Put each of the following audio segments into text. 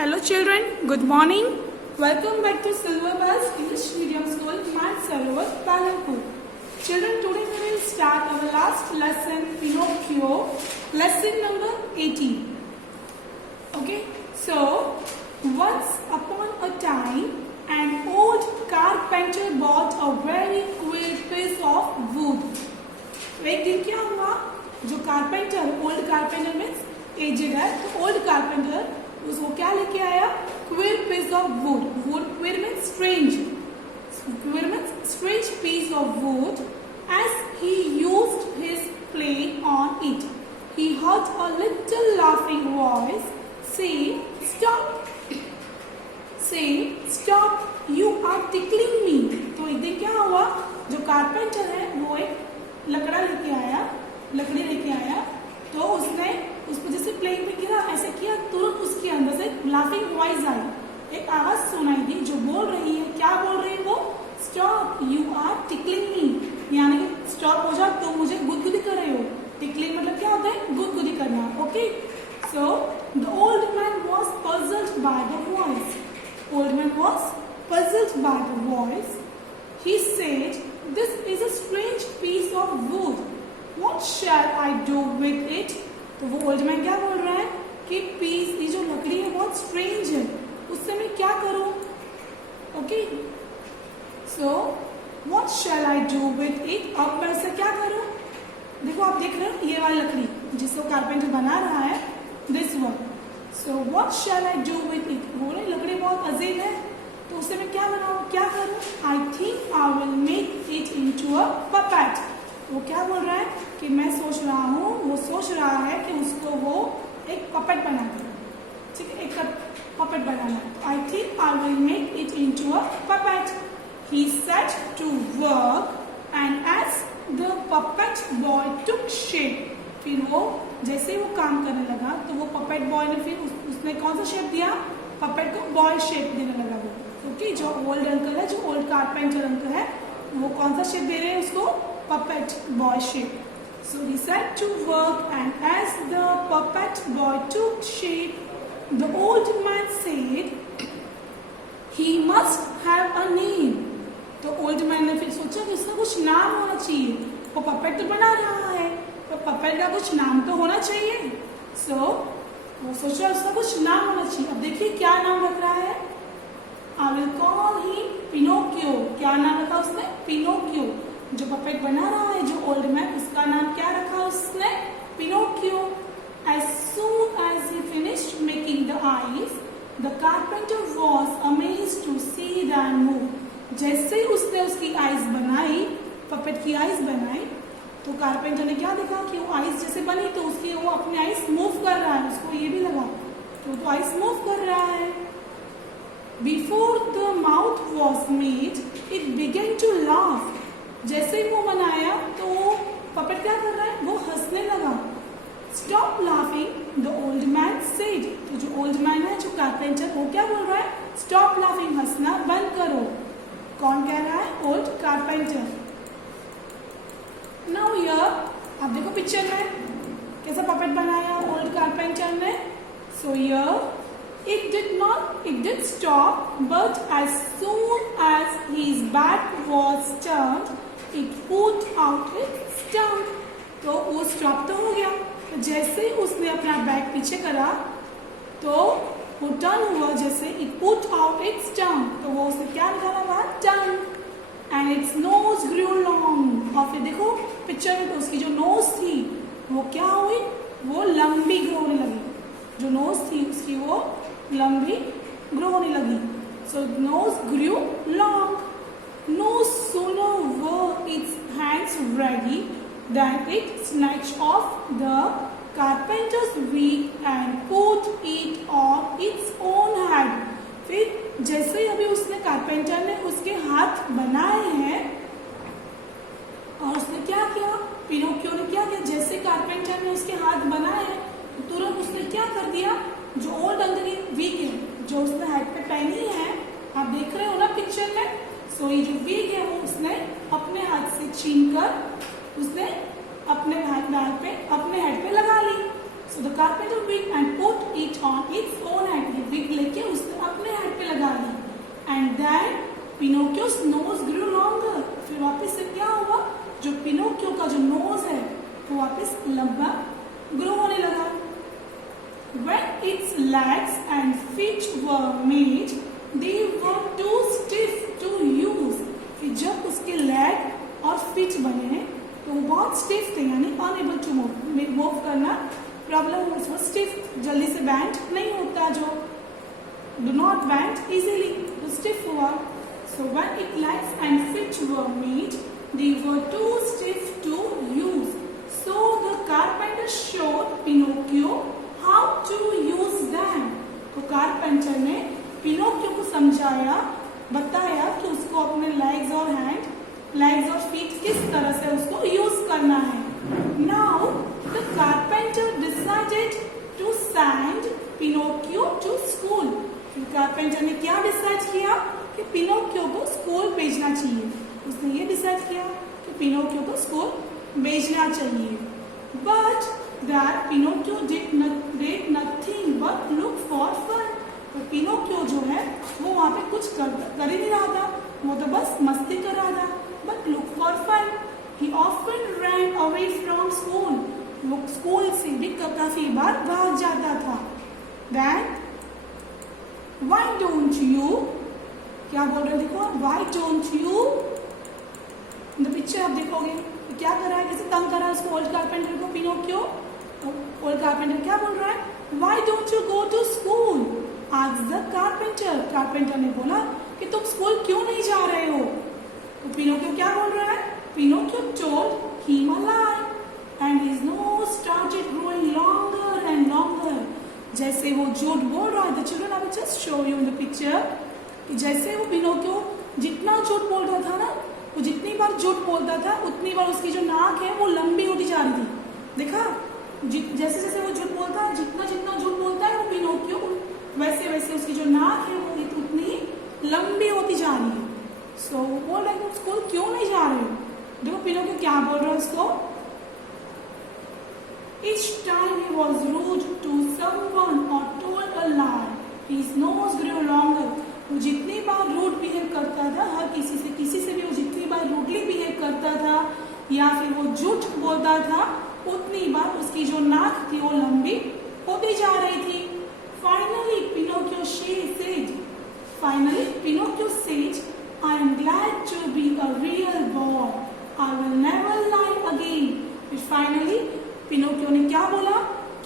Hello children, good morning. Welcome back to Silver Bells English Medium School, Mansarovar, Palanpur. Children, today we will start our last lesson, Pinocchio, lesson number 18. Okay, so once upon a time, an old carpenter bought a very queer piece of wood. एक दिन क्या हुआ, जो carpenter, old carpenter means aged है, तो old carpenter उसको क्या लेके आया, queer piece of wood. Wood queer means strange, queer means strange piece of wood. As he used his play on it, he heard a little laughing voice say, "Stop! Say, stop! You are tickling me." तो एक दिन क्या हुआ, जो carpenter है वो एक लकड़ा लेके आया, लकड़ी लेके आया, तो उसने उस पर जैसे प्लेइंग पे गिरा, ऐसे किया, तुरंत उसके अंदर से लाफिंग वॉइस आई, एक आवाज सुनाई दी जो बोल रही है, क्या बोल रही है वो, स्टॉप, यू आर टिकलिंग मी, यानी कि स्टॉप हो जाओ, तुम मुझे गुदगुदी कर रहे हो. टिकलिंग मतलब क्या होता है, गुदगुदी करना. Okay, so the old man was puzzled by the voice. Old man was puzzled by the voice. He said, this is a strange piece of wood, what shall I do with it. तो वो old man क्या बोल रहा है कि piece, ये जो लकड़ी है बहुत स्ट्रेंज है, उससे मैं क्या करूं. Okay, so what shall I do with it, अब मैं इससे क्या करूं. देखो आप देख रहे हो ये वाली लकड़ी जिसको कारपेंटर बना रहा है, this one. So what shall I do with it, वो लकड़ी बहुत अजीब है, तो उससे मैं क्या बनाऊं, क्या करूं. आई think I will make it into a puppet. वो क्या बोल रहा है कि मैं सोच रहा हूँ, वो सोच रहा है कि उसको वो एक पपेट बना दे. ठीक है, एक पपेट बनाना. I think I will make it into a puppet. He set to work and as the puppet boy took shape, फिर वो जैसे वो काम करने लगा तो वो पपेट बॉय ने फिर उसने कौन सा शेप दिया, पपेट को बॉय शेप देने लगा वो. ओके, जो ओल्ड अंकल है, जो ओल्ड कारपेंटर अंकल है, वो कौन सा शेप दे रहे हैं उसको, puppet boy shape. So he set to work, and as the puppet boy took shape, the old man said, "He must have a name." तो old man ने फिर सोचा कि इसका कुछ नाम होना चाहिए, वो puppet तो बना रहा है, तो puppet का कुछ नाम तो होना चाहिए. So वो सोचा उसका कुछ नाम होना चाहिए. अब देखिए क्या नाम रख रहा है, I will call him Pinocchio. क्या नाम रखा उसने, Pinocchio. जो पपेट बना रहा है, जो ओल्ड मैन, उसका नाम क्या रखा उसने, Pinocchio. As soon as he finished making the eyes, the carpenter was amazed to see them move. जैसे ही उसने उसकी आईज बनाई, पपेट की आईज बनाई, तो कारपेंटर ने क्या देखा कि वो आईज जैसे बनी तो उसकी वो अपनी आईज मूव कर रहा है. उसको ये भी लगा कि वो आईज मूव कर रहा है. Before the mouth was made, it began to laugh. जैसे ही वो बनाया तो वो पपेट क्या कर रहा है, वो हंसने लगा. Stop laughing, the old man said. तो जो ओल्ड मैन है, जो कारपेंटर, वो क्या बोल रहा है, स्टॉप लाफिंग, हंसना बंद करो. कौन कह रहा है, ओल्ड कारपेंटर. नाउ हियर आप देखो पिक्चर में कैसा पपेट बनाया ओल्ड कारपेंटर ने. So here it did stop, but as soon as his back was turned, it put out its tongue. तो वो स्टॉप तो हो गया, तो जैसे ही उसने अपना बैक पीछे करा तो वो टर्न हुआ, जैसे it put out its tongue, तो वो उसने क्या निकाला बाहर, tongue. And its nose grew long. और फिर देखो पिक्चर में तो उसकी जो नोज थी वो क्या हुई, वो लंबी ग्रो होने लगी. जो नोज थी उसकी वो लंबी ग्रो होने लगी. So nose grew long. No sooner were its hands ready than it snatched off the carpenter's wig and put it on its own head. फिर जैसे ही अभी उसने कारपेंटर ने उसके हाथ बनाए हैं और उसने क्या किया, पिनोकियो ने क्या किया, जैसे कारपेंटर ने उसके हाथ बनाए हैं तुरंत उसने क्या कर दिया, जो ओल्ड अंकल की विग है, जो उसने हेड पे पहनी है, आप देख रहे हो ना पिक्चर में. सो ये जो विग है वो उसने अपने हाथ से छीन कर उसने अपने हेड पे लगा ली. So the carpenter wig and put it on its own head. ये wig लेके उसने अपने हेड पे लगा ली. And then Pinocchio's nose grew longer. फिर वापस से क्या हुआ? जो पिनोकियो का जो नोज है वो वापस लंबा ग्रो होने लगा. When its legs and feet were made, they were too stiff to use. फिर जब उसके लेग और फीट बने तो वो बहुत स्टिफ थे, यानी अनएबल टू मूव करना प्रॉब्लम, उसको स्टिफ जल्दी से बैंड नहीं होता, जो डू नॉट बैंड इजीली, तो स्टिफ हुआ. So when it legs and feet were made they were too stiff to use. So the carpenter showed Pinocchio how to use them. तो carpenter ने Pinocchio को समझाया, बताया कि उसको अपने लेग्स और फीट किस तरह से उसको यूज करना है. Now the carpenter decided to send Pinocchio to school. Carpenter ने क्या डिसाइड किया कि पिनोकियो को स्कूल भेजना चाहिए. उसने ये डिसाइड किया कि पिनोकियो को स्कूल भेजना चाहिए. But that Pinocchio did nothing but look for fun. तो पिनोकियो जो है वो वहां पे कुछ कर ही नहीं रहा था, वो तो बस मस्ती कर रहा था. But look for fun. He often ran away from school. वो स्कूल से भी काफी बार भाग जाता था. देन व्हाई डोंट यू, क्या बोल रहे देखो, why don't you. In the picture आप देखोगे क्या कर रहा है, कैसे तंग कर रहा है उसको ओल्ड कारपेंटर को पिनोकियो. ओल्ड कारपेंटर क्या बोल रहा है, why don't you go to school. आज द कारपेंटर, कारपेंटर ने बोला कि तुम स्कूल क्यों नहीं जा रहे हो. तो पिनोकियो क्या बोल रहा है, Pinocchio told him a lie and his nose started growing longer and longer. जैसे वो झूठ बोल रहा है, the children I will just show you in the picture, कि जैसे वो पिनोकियो जितना झूठ बोल रहा था ना, वो जितनी बार झूठ बोलता था उतनी बार उसकी जो नाक है वो लंबी होती जा रही थी. देखा, जैसे जैसे वो झूठ बोलता है, जितना जितना झूठ बोलता है वो पिनोकियो वैसे वैसे उसकी जो नाक है वो उतनी लंबी होती जा रही है. सो बोल रहे हैं स्कूल क्यों नहीं जा रहे हो. देखो पिनोकियो क्या बोल रहा है उसको, each time he was rude to someone or told a lie, his nose grew longer. वो जितनी बार रूड बिहेव करता था, हर किसी से भी वो जितनी बार रूडली बिहेव करता था या फिर वो झूठ बोलता था, उतनी बार उसकी जो नाक थी वो लंबी होती जा रही थी. Finally, Pinocchio said, I am glad to be a real boy. I will never lie again. फिर फाइनली पिनोकियो ने क्या बोला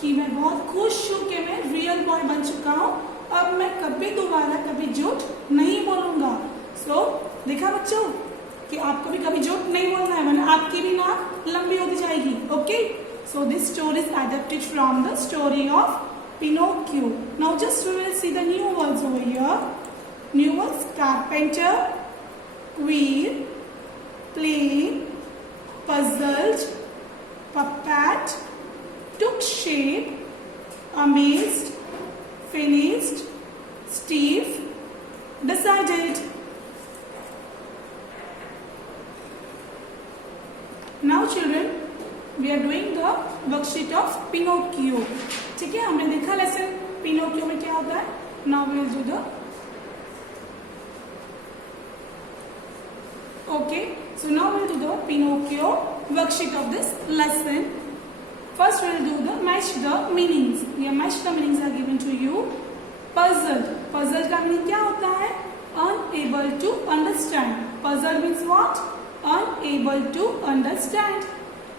कि मैं बहुत खुश हूँ कि मैं रियल बॉय बन चुका हूँ, अब मैं कभी दोबारा कभी झूठ नहीं बोलूंगा. सो देखा बच्चों कि आपको भी कभी झूठ नहीं बोलना है, वरना आपकी भी नाक लंबी होती जाएगी. Okay, so this story is adapted from the story of Pinocchio. Now just we will see the new words over here. New words: carpenter, wheel, plane, puzzled, puppet, took shape, amazed, finished, stiff, decided. Now children, we are doing the worksheet of Pinocchio. ठीक है, हमने देखा lesson Pinocchio में क्या होता है. Now we will do the okay. So now we will do the Pinocchio worksheet of this lesson. First we will do the match the meanings. ये match the meanings are given to you. Puzzled, puzzled का meaning क्या होता है, unable to understand. Puzzled means what, unable to understand.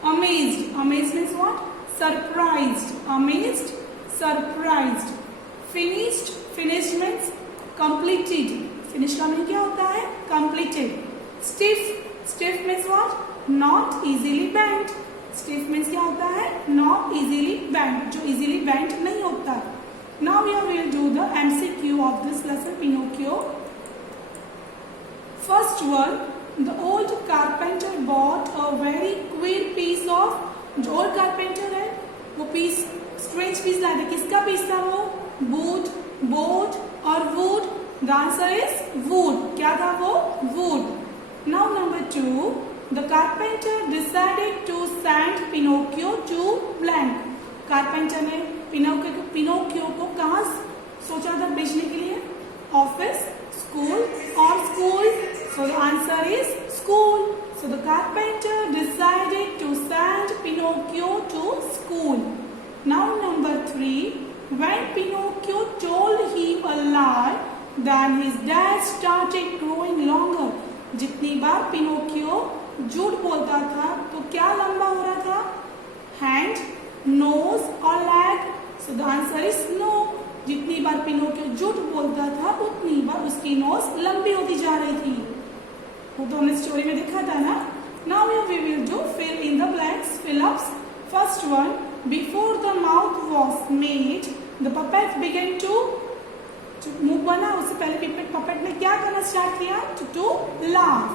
Amazed, amazed means what, surprised. Amazed, surprised. Finished, finished means completed. Finished का meaning क्या होता है, completed. Stiff, stiff means what, not easily bent. Stiff means क्या होता है, not easily bent, जो easily bent नहीं होता. Now we will do the MCQ of this lesson Pinocchio. First one, the old carpenter bought a very queer piece of. जो old carpenter है वो piece, strange piece लाया था. किसका piece था वो, wood, board और wood. The answer is wood. क्या था वो, wood. Now number 2, the carpenter decided to send Pinocchio to blank. Carpenter ने पिनोकियो को कहाँ सोचा था बेचने के लिए? ऑफिस, स्कूल और school? So the answer is school. So the carpenter decided to send Pinocchio to school. Now number 3, when Pinocchio told him a lie, then his dad started growing longer. जितनी बार Pinocchio झूठ बोलता था तो क्या लंबा हो रहा था? हैंड, नोज और leg? So the answer is no. जितनी बार पिनोकियो झूठ बोलता था उतनी बार उसकी नोज लंबी होती जा रही थी. वो तो हमने स्टोरी में देखा था ना. Now we will do fill in the blanks, fill-ups. First one, before the mouth was made, the puppet began to मुंह बना, उससे पहले puppet ने क्या करना स्टार्ट किया? To laugh.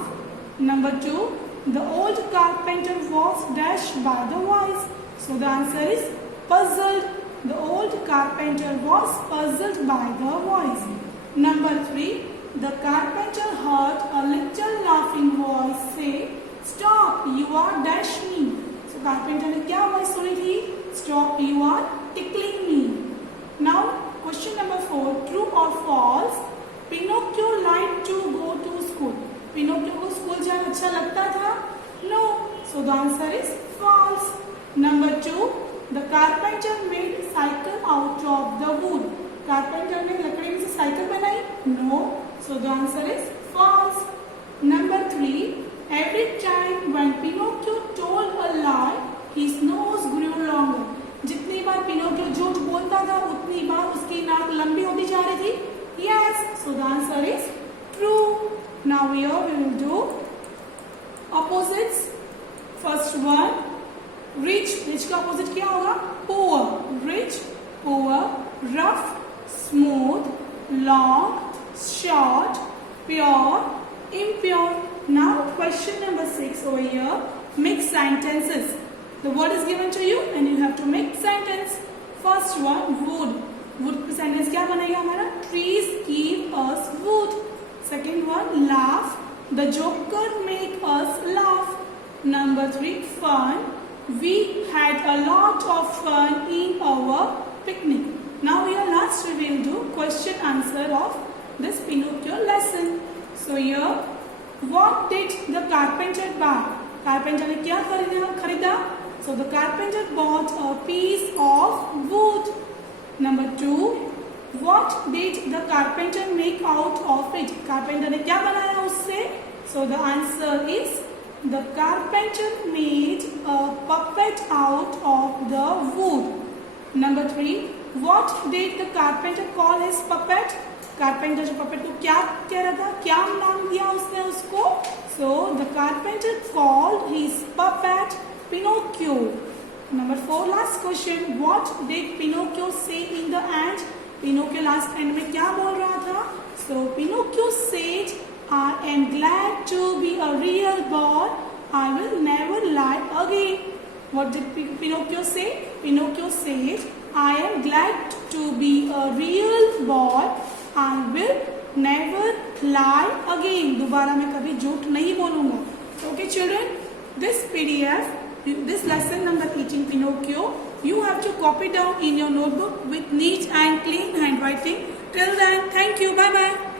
Number 2, the old carpenter was dashed by the voice. So the answer is puzzled. The old carpenter was puzzled by the voice. Number 3, the carpenter heard a little laughing voice say, "Stop! You are dashing me." So carpenter ने क्या voice सुनी थी? Stop! You are tickling me. Now question number 4, true or false? Pinocchio liked to go to school. Pinocchio को school जाना अच्छा लगता था? No. So the answer is false. Number 2, the carpenter made cycle out of the wood. Carpenter ने लकड़ी में से cycle बनाई? No. So the answer is false. Number 3, every time when Pinocchio told a lie, his nose grew longer. जितनी बार Pinocchio झूठ बोलता था उतनी बार उसकी नाक लंबी होती जा रही थी? Yes. So the answer is true. Now here we will do opposites. First one, rich. Rich का opposite क्या होगा? Poor. Rich, poor, rough, smooth, long, short, pure, impure. Now question number 6 over here, make sentences. The word is given to you and you have to make sentence. First one, wood. Wood का sentence क्या बनेगा हमारा? Trees give us wood. Second one, laugh. The joker make us laugh. Number 3, fun. We had a lot of fun in our picnic. Now here last we will do question answer of this Pinocchio lesson. So here, what did the carpenter buy? Carpenter ने क्या खरीदा? So the carpenter bought a piece of wood. Number 2, what did the carpenter make out of it? Carpenter ने क्या बनाया उससे? So the answer is the carpenter made a puppet out of the wood. Number 3, what did the carpenter call his puppet? Carpenter जो puppet को क्या कह रहा था? क्या नाम दिया उसने उसको? So the carpenter called his puppet Pinocchio. Number 4, last question. What did Pinocchio say in the end? Pinocchio last end में क्या बोल रहा था? So Pinocchio said, "I am glad to be a real boy. I will never lie again." What did Pinocchio say? Pinocchio said, "I am glad to be a real boy. I will never lie again." दोबारा मैं कभी झूठ नहीं बोलूँगा. Okay children, this PDF, this lesson number 18 Pinocchio, you have to copy down in your notebook with neat and clean handwriting. Till then, thank you. Bye bye.